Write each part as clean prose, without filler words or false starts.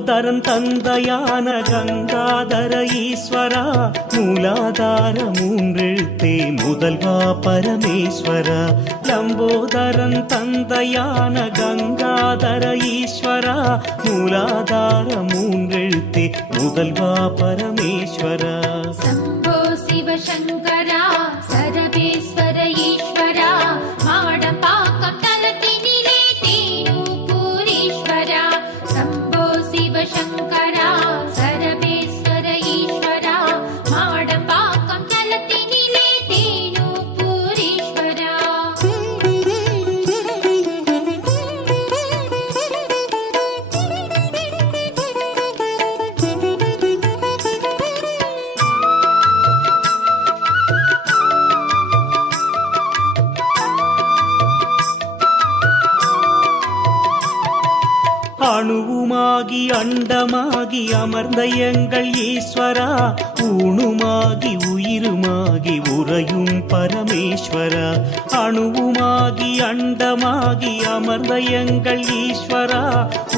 லம்போதரன் தந்தையான கங்காதர ஈஸ்வரா, மூலாதார மூன்றெழுத்தே முதல்வா பரமேஸ்வரா. லம்போதரன் தந்தையான கங்காதர ஈஸ்வரா, மூலாதார மூன்றெழுத்தே முதல்வா பரமேஸ்வரா. சம்போ சிவசங்கரா சரபேஸ்வர ஈஸ்வரா, மாடம்பாக்கம் தலத்தினிலே தேனூபூரீஸ்வரா. சம்போ சிவசங்கரா சரபேஸ்வர ஈஸ்வரா, மாடம்பாக்கம் தலத்தினிலே தேனூபூரீஸ்வரா. அணுவுமாகி அண்டமாகி அமர்ந்த எங்கள் ஈஸ்வரா, ஊணுமாகி உயிருமாகி உறையும் பரமேஸ்வரா. அணுவுமாகி அண்டமாகி அமர்ந்த எங்கள் ஈஸ்வரா,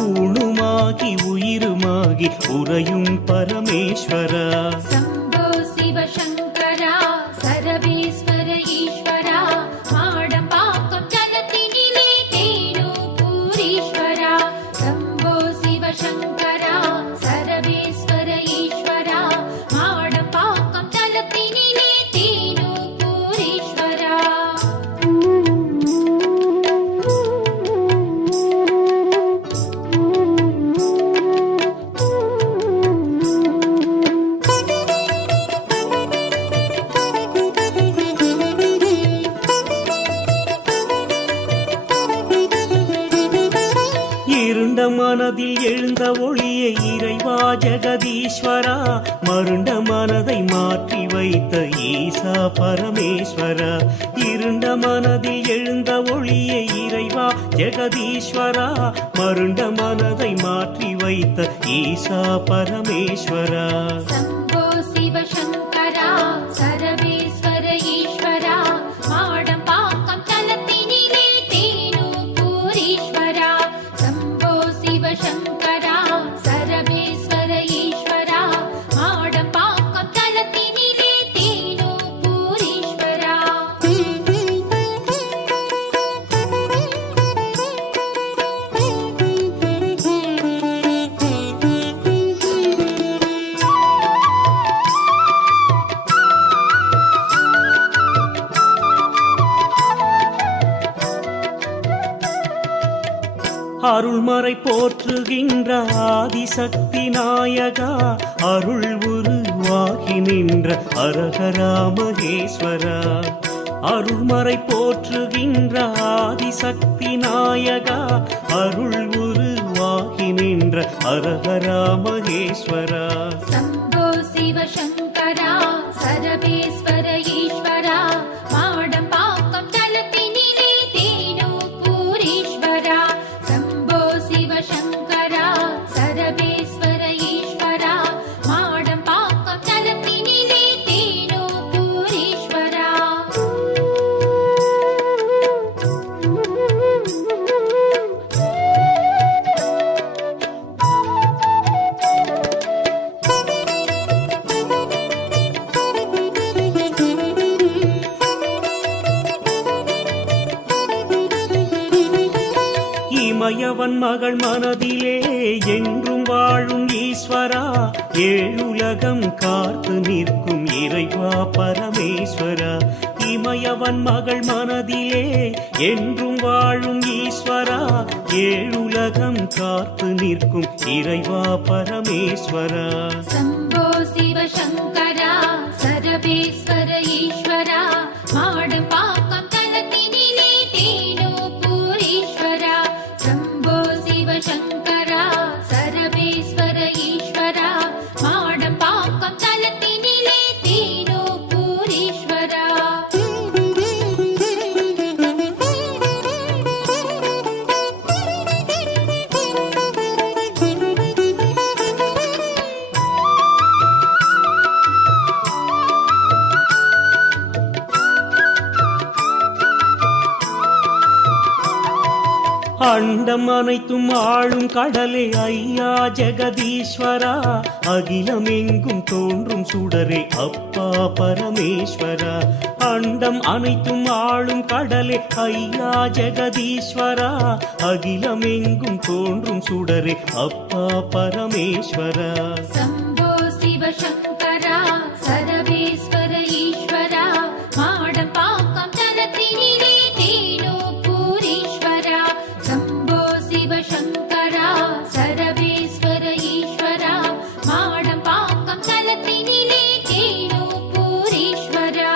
ஊணுமாகி உயிருமாகி உறையும் பரமேஸ்வரா. சம்போ சிவசங்கரா சரபேஸ்வர ஈஸ்வரா, மாடம்பாக்கம் தலத்தினிலே தேனூபூரீஸ்வரா. சம்போ சிவசங்கரா சரபேஸ்வர ஈஸ்வரா, மாடம்பாக்கம் தலத்தினிலே தேனூபூரீஸ்வரா. இருண்ட மனதில் எழுந்த ஒளியே இறைவா ஜெகதீஸ்வரா, மருண்ட மனதை மாற்றி வைத்த ஈசா பரமேஸ்வரா. இருண்ட மனதில் எழுந்த ஒளியே இறைவா ஜெகதீஸ்வரா, மருண்ட மனதை மாற்றி வைத்த ஈசா பரமேஸ்வரா. சம்போ சிவசங்கரா சரபேஸ்வர ஈஸ்வரா, மாடம்பாக்கம் தலத்தினிலே தேனூபூரீஸ்வரா. சம்போ சிவசங்கரா சரபேஸ்வர ஈஸ்வரா, மாடம்பாக்கம் தலத்தினிலே தேனூபூரீஸ்வரா. அருள்மறை போற்றுகின்ற ஆதிசக்தி நாயகா, அருள் உருவாகி நின்ற அரகரா மகேஸ்வரா. அருள்மறை போற்றுகின்ற ஆதிசக்தி நாயகா, அருள் உருவாகி நின்ற அரகரா மகேஸ்வரா. சம்போ சிவசங்கரா சரபேஸ்வர ஈஸ்வரா, மாடம்பாக்கம் தலத்தினிலே தேனூபூரீஸ்வரா. சம்போ சிவசங்கரா சரபேஸ்வர ஈஸ்வரா, மாடம்பாக்கம் தலத்தினிலே தேனூபூரீஸ்வரா. இமயவன் மகள் மனதிலே என்றும் வாழும் ஈஸ்வரா, ஏழுலகம் காத்து நிற்கும் இறைவா பரமேஸ்வரா. இமயவன் மகள் மனதிலே என்றும் வாழும் ஈஸ்வரா, ஏழுலகம் காத்து நிற்கும் இறைவா பரமேஸ்வரா. சம்போ சிவசங்கரா சரபேஸ்வர ஈஸ்வரா, மாடம்பாக்கம் தலத்தினிலே தேனூபூரீஸ்வரா. சம்போ சிவசங்கரா சரபேஸ்வர ஈஸ்வரா, மாடம்பாக்கம் தலத்தினிலே தேனூபூரீஸ்வரா. அண்டம் அனைத்தும் ஆளும் கடலே ஐயா ஜெகதீஸ்வரா, அகிலம் எங்கும் தோன்றும் சுடரே அப்பா பரமேஸ்வரா. அண்டம் அனைத்தும் ஆளும் கடலே ஐயா ஜெகதீஸ்வரா, அகிலம் எங்கும் தோன்றும் சுடரே அப்பா பரமேஸ்வரா. சம்போ சிவசங்கரா சரவேஸ்வர ஈஸ்வரா, மாடம் பாக்கம் தலத்தினிலே தேனூபூரீஸ்வரா. சம்போ சிவசங்கரா சரவேஸ்வர ஈஸ்வரா, மாடம் பாக்கம் தலத்தினிலே தேனூபூரீஸ்வரா.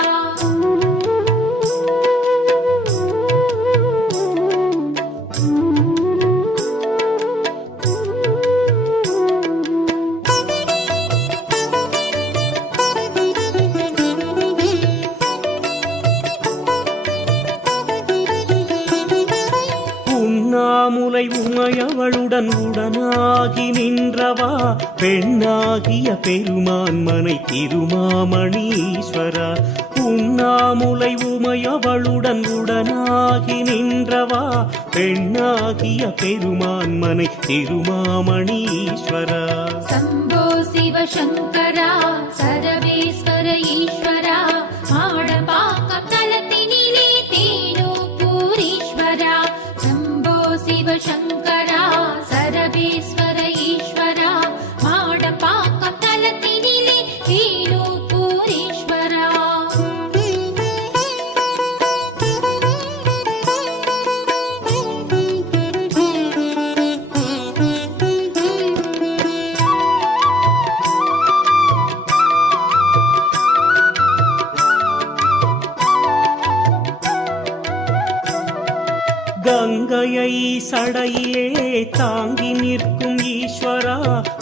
உண்ணாமுலை உமையவளுடன் உடனாகி நின்றவா, பெண்ணாகிய பெருமான் மனை திருமாமணி ஈஸ்வரா. உண்ணாமுலை உமையவளுடன் உடனாகி நின்றவா, பெண்ணாகிய பெருமான் மனை திருமாமணி ஈஸ்வரா. சம்போ சிவசங்கரா சரவேஸ்வர ஈஸ்வரா, மாடம் பாக்கம் தலத்தினிலே தேனூபூரீஸ்வரா. சம்போ சிவசங்கரா சரவேஸ்வர ஈஸ்வரா, மாடம் பாக்கம் தலத்தினிலே தேனூபூரீஸ்வரா. கங்கையை சடையிலே தாங்கி நிற்கும் ஈஸ்வரா,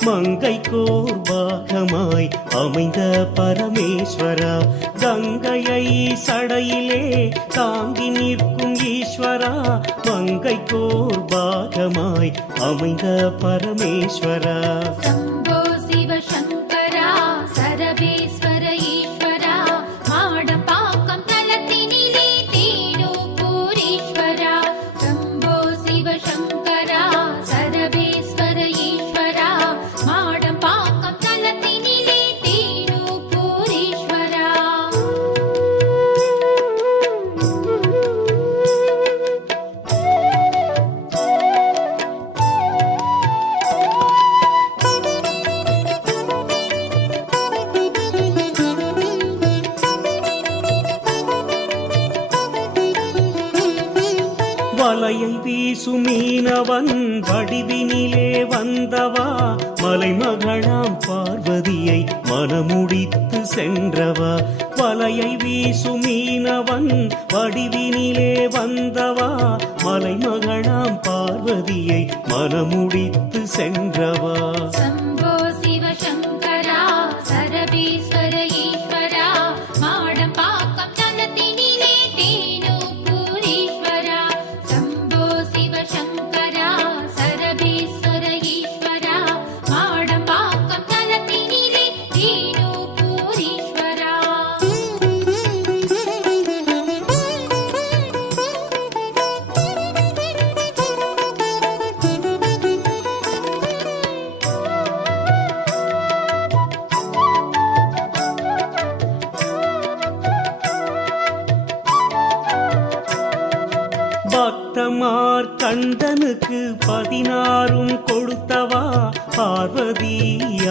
மங்கைக்கோர் பாகமாய் அமைந்த பரமேஸ்வரா. கங்கையை சடையிலே தாங்கி நிற்கும் ஈஸ்வரா, மங்கைக்கோர் பாகமாய் அமைந்த பரமேஸ்வரா. சம்போ சிவசங்கரா சரவேஸ்வர ஈஸ்வரா, மாடம் பாக்கம் தலத்தினிலே தேனூபூரீஸ்வரா. சம்போ சிவசங்கரா சரவேஸ்வர ஈஸ்வரா, மாடம் பாக்கம் தலத்தினிலே தேனூபூரீஸ்வரா. வலையை வீசும் மீனவன் வடிவினிலே வந்தவா, மலைமகளாம் பார்வதியை மனமுடித்து சென்றவா. வலையை வீசும் மீனவன் வடிவினிலே வந்தவா, மலைமகளாம் பார்வதியை மனமுடித்து சென்றவா. சம்போ சிவசங்கரா சரவேஸ்வர ஈஸ்வரா, மாடம் பாக்கம் தலத்தினிலே தேனூபூரீஸ்வரா. சம்போ சிவசங்கரா சரவேஸ்வர ஈஸ்வரா, மாடம் பாக்கம் தலத்தினிலே தேனூபூரீஸ்வரா. பக்தமார் கண்டனுக்கு 16 கொடுத்தவா, பார்வதி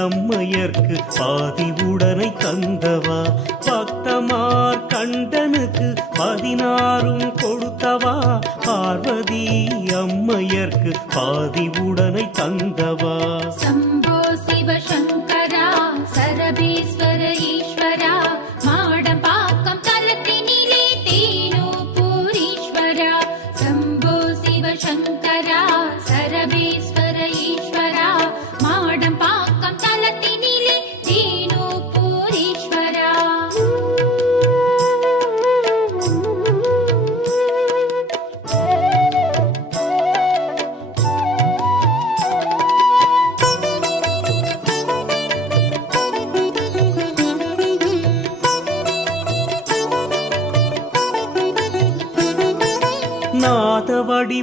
அம்மையர்க்கு பாதி உடனை தந்தவா. பக்தமார் கண்டனுக்கு 16 கொடுத்தவா, பார்வதி அம்மையர்க்கு பாதி உடனை தந்தவா. சம்போ சிவசங்கரா சரவேஸ்வர ஈஸ்வரா, மாடம் பாக்கம் தலத்தினிலே தேனூபூரீஸ்வரா. சம்போ சிவசங்கரா சரவேஸ்வர ஈஸ்வரா, மாடம் பாக்கம் தலத்தினிலே தேனூபூரீஸ்வரா.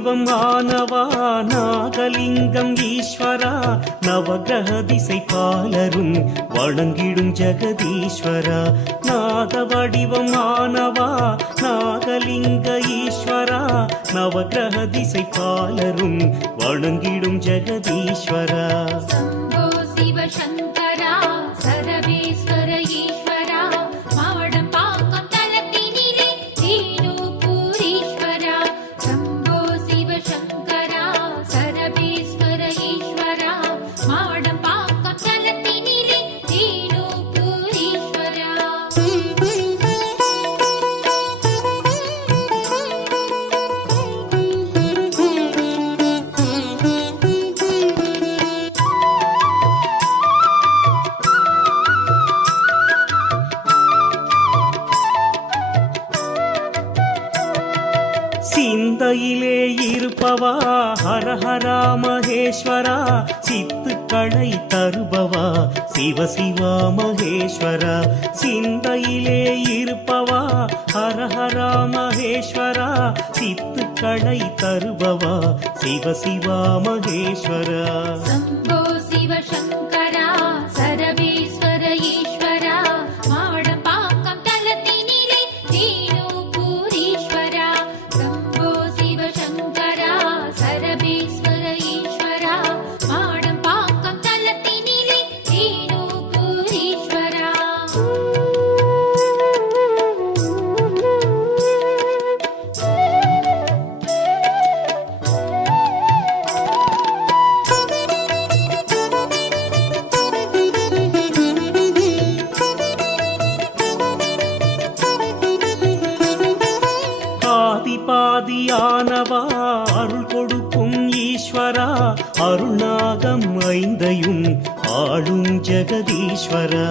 வடிவம் ஆனவா நாகலிங்கம் ஈஸ்வரா நவகிரக திசை பாலரும் வணங்கிடும் ஜெகதீஸ்வரா நாக வடிவம் ஆனவா நாகலிங்க ஈஸ்வரா நவகிரக திசை பாலரும் வணங்கிடும் ஜெகதீஸ்வரா शम्भो शिव शङ्करा सरवेश्वर ईश्वरा मावडं पाकं तलतिनिले धेनुपुरीश्वरा शम्भो शिव शङ्करा सरवेश्वर ईश्वरा मावडं पाकं तलतिनिले धेनुपुरीश्वरा சிந்தையிலே இருப்பவா ஹரஹரா மகேஸ்வரா சித்துக்களை தருபவா சிவசிவா மகேஸ்வரா சிந்தையிலே இருப்பவா ஹரஹரா மகேஸ்வரா சித்துக்களை தருபவா சிவசிவா மகேஸ்வரா शम्भो शिव शङ्करा सरवेश्वर ईश्वरा मावडं पाकं तलतिनिले धेनुपुरीश्वरा शम्भो शिव शङ्करा सरवेश्वर ईश्वरा मावडं पाकं तलतिनिले धेनुपुरीश्वरा பாதியானவா அருள் கொடுக்கும் ஈஸ்வரா அருணாகம் ஐந்தையும் ஆளும் ஜெகதீஸ்வரா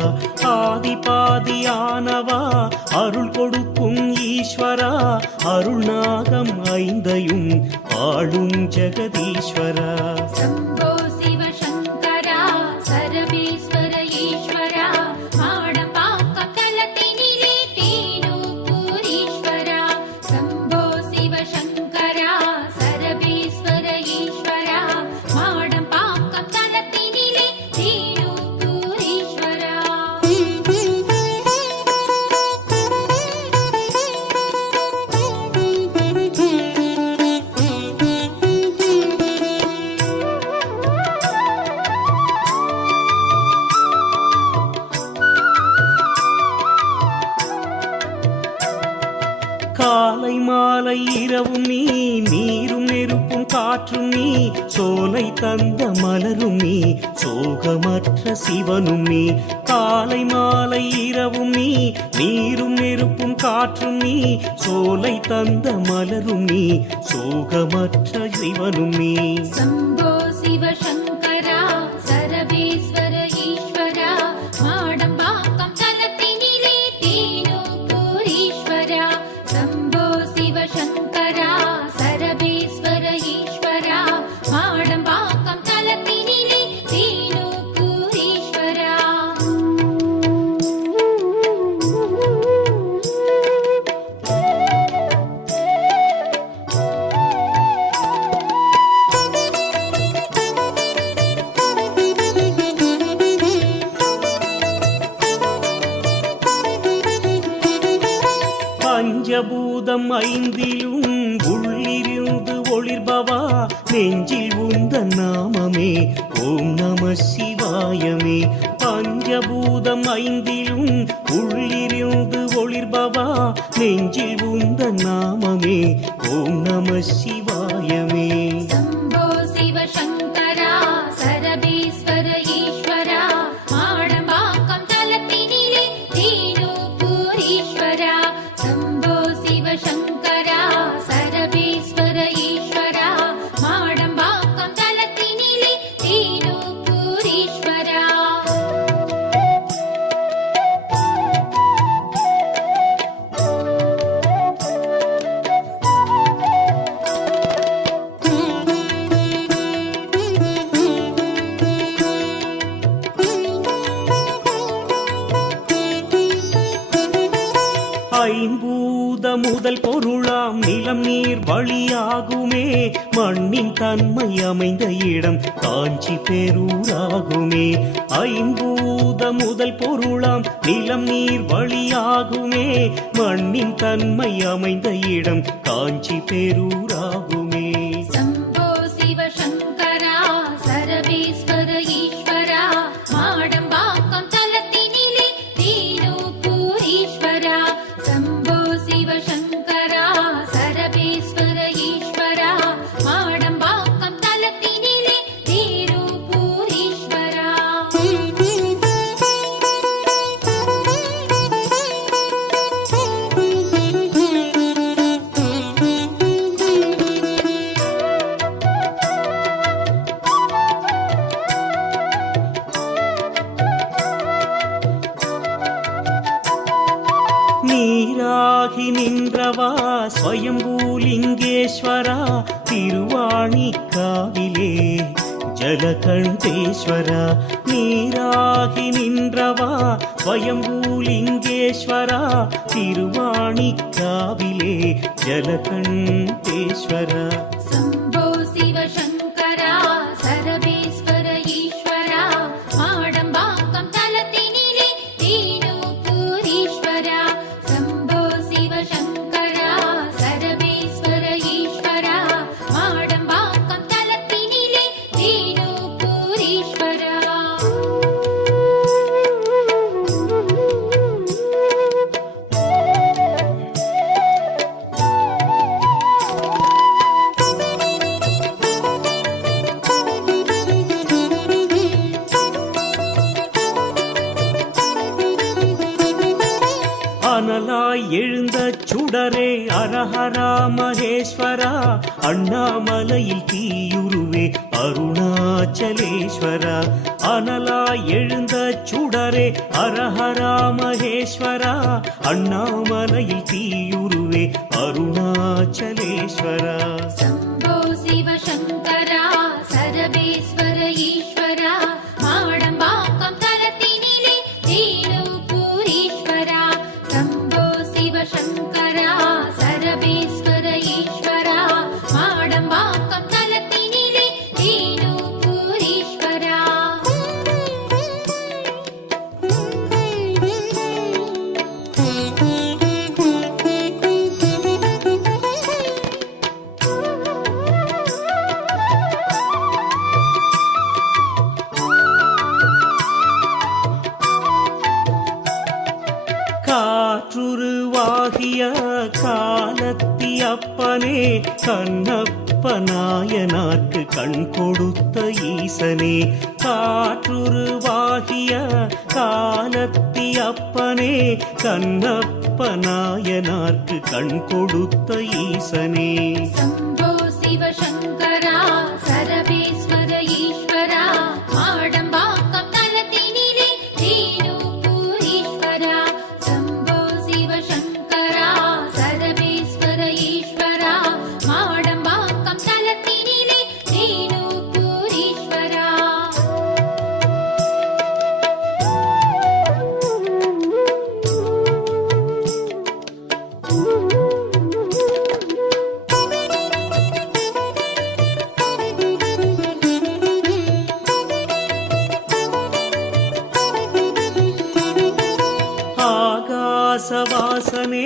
ஆதிபாதியானவா அருள் கொடுக்கும் ஈஸ்வரா அருணாகம் ஐந்தையும் ஆளும் ஜெகதீஸ்வரா शम्भो शिव शङ्करा सरवेश्वर ईश्वरा मावडं पाकं तलतिनिले धेनुपुरीश्वरा शम्भो शिव शङ्करा सरवेश्वर ईश्वरा मावडं पाकं तलतिनिले धेनुपुरीश्वरा காலை மாலை இரவும் நீ நீரும் நெருப்பும் காற்றும் நீ சோலை தந்த மலரும் நீ சோகமற்ற சிவனும் நீ காலை மாலை இரவும் நீ நீரும் நெருப்பும் காற்றும் நீ சோலை தந்த மலரும் நீ சோகமற்ற சிவனும் நீ शम्भो शिव शङ्करा सरवेश्वर ईश्वरा मावडं पाकं तलतिनिले धेनुपुरीश्वरा शम्भो शिव शङ्करा सरवेश्वर ईश्वरा मावडं पाकं तलतिनिले धेनुपुरीश्वरा பஞ்சபூதம் ஐந்திலும் உள்ளிருந்து ஒளிர்பவா நெஞ்சில் உந்த நாமமே ஓம் நம சிவாயமே பஞ்சபூதம் ஐந்திலும் உள்ளிருந்து ஒளிர்பவா நெஞ்சில் உந்த நாமமே ஓம் நம சிவாயமே शम्भो शिव शङ्करा सरवेश्वर ईश्वरा मावडं पाकं तलतिनिले धेनुपुरीश्वरा शम्भो शिव शङ्करा सरवेश्वर ईश्वरा मावडं पाकं तलतिनिले धेनुपुरीश्वरा முதல் பொருளாம் நிலம் நீர் வழியாகுமே மண்ணின் தன்மை அமைந்த இடம் காஞ்சி பேரூராகுமே ஐம்பூத முதல் பொருளாம் நிலம் நீர் வழியாகுமே மண்ணின் தன்மை அமைந்த இடம் காஞ்சி பேரூராகுமே சம்போ சிவ சங்கரா சரபேஸ்வர ஈஸ்வரா மாடம்பாக்கம் தலத்தினிலே தீனூப்பூரீஸ்வரா சம்போ சிவ சங்கரா சரபேஸ்வர ஈஸ்வரா மாடம்பாக்கம் தலத்தினிலே தீனூப்பூரீஸ்வரா நீராகி நின்றவா ஸ்வயம்பூலிங்கேஸ்வரா திருவாணிக்காவிலே ஜலகண்டேஸ்வரா நீராகி நின்றவா ஸ்வயம்பூலிங்கேஸ்வரா திருவாணிக்காவிலே ஜலகண்டேஸ்வரா சம்போ சிவ சங்கரா சரபேஸ்வர ஈஸ்வரா மாடம்பாக்கம் தலத்தினிலே தீனூப்பூரீஸ்வரா சம்போ சிவ சங்கரா சரபேஸ்வர ஈஸ்வரா மாடம்பாக்கம் தலத்தினிலே தீனூப்பூரீஸ்வரா அனலாய் எழுந்த சுடரே அரஹரா மகேஸ்வரா அண்ணாமலையில் தீயுருவே அருணாச்சலேஸ்வரா அனலாய் எழுந்த சுடரே அரஹரா மகேஸ்வரா அண்ணாமலையில் தீயுருவே அருணாச்சலேஸ்வரா சம்போ சிவ சங்கரா சரபேஸ்வர ஈஸ்வரா மாடம்பாக்கம் தலத்தினிலே தீனூப்பூரீஸ்வரா சம்போ சிவ சங்கரா சரபேஸ்வர ஈஸ்வரா மாடம்பாக்கம் தலத்தினிலே தீனூப்பூரீஸ்வரா காற்றுருவாகிய காலத்தி அப்பனே கண்ணப்ப நாயனார்க்கு கண் கொடுத்த ஈசனே காற்றுருவாகிய காலத்தி அப்பனே கண்ணப்ப நாயனார்க்கு கண் கொடுத்த ஈசனே சம்போ சிவ சங்கரா சரபேஸ்வர ஈஸ்வரா மாடம்பாக்கம் தலத்தினிலே தீனூப்பூரீஸ்வரா சம்போ சிவ சங்கரா சரபேஸ்வர ஈஸ்வரா மாடம்பாக்கம் தலத்தினிலே தீனூப்பூரீஸ்வரா ஆகாசவாசனே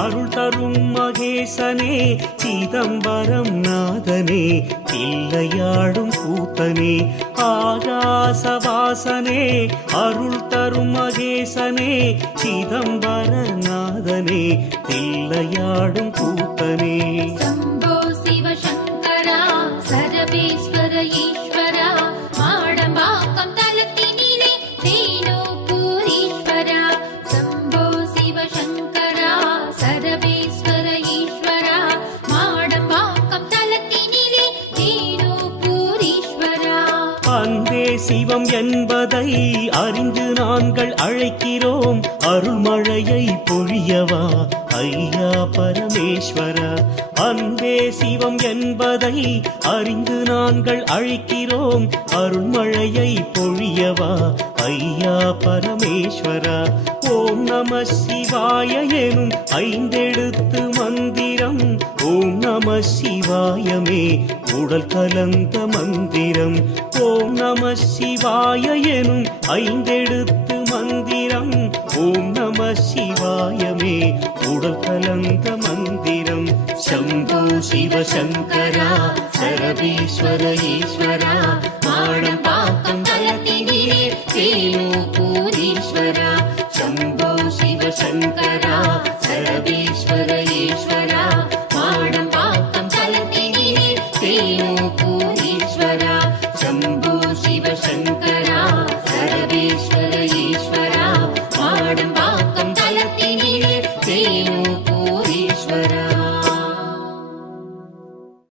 அருள் தரும் மகேசனே சிதம்பரம் நாதனே தில்லையாடும் கூத்தனே ஆகாசவாசனே அருள் தரும் மகேசனே சிதம்பர நாதனே தில்லையாடும் கூத்தனே சம்போ சிவ சங்கரா சரபேஸ்வர ஈஸ்வரா மாடம்பாக்கம் தலத்தினிலே தீனூப்பூரீஸ்வரா சம்போ சிவ சங்கரா சரபேஸ்வர ஈஸ்வரா மாடம்பாக்கம் தலத்தினிலே தீனூப்பூரீஸ்வரா அன்பே சிவம் என்பதை அறிந்து நாங்கள் அழைக்கிறோம் அருள்மழையை பொழியவா ஐயா பரமேஸ்வரா அன்பே சிவம் என்பதை அறிந்து நாங்கள் அழைக்கிறோம். அருள்மழையை பொழியவா ஐயா பரமேஸ்வரா. ஓம் நம சிவாய எனும் ஐந்தெழுத்து மந்திரம், ஓம் நம சிவாயமே உடல் கலந்த மந்திரம். ஓம் நம சிவாய எனும் ஐந்தெழுத்து மந்திரம், ஓம் நம சிவாயமே உடல் கலந்த மந்திரம். சம்போ சிவசங்கரா சரபீஸ்வர ஈஸ்வரா, மாடம் பாக்கம் தலத்தினிலே தேனூபூரீஸ்வரா. சம்போ சிவசங்கரா சரபீஸ்வர ஈஸ்வரா, மாடம் பாக்கம் தலத்தினிலே தேனூபூரீஸ்வரா. சம்போ சிவசங்கரா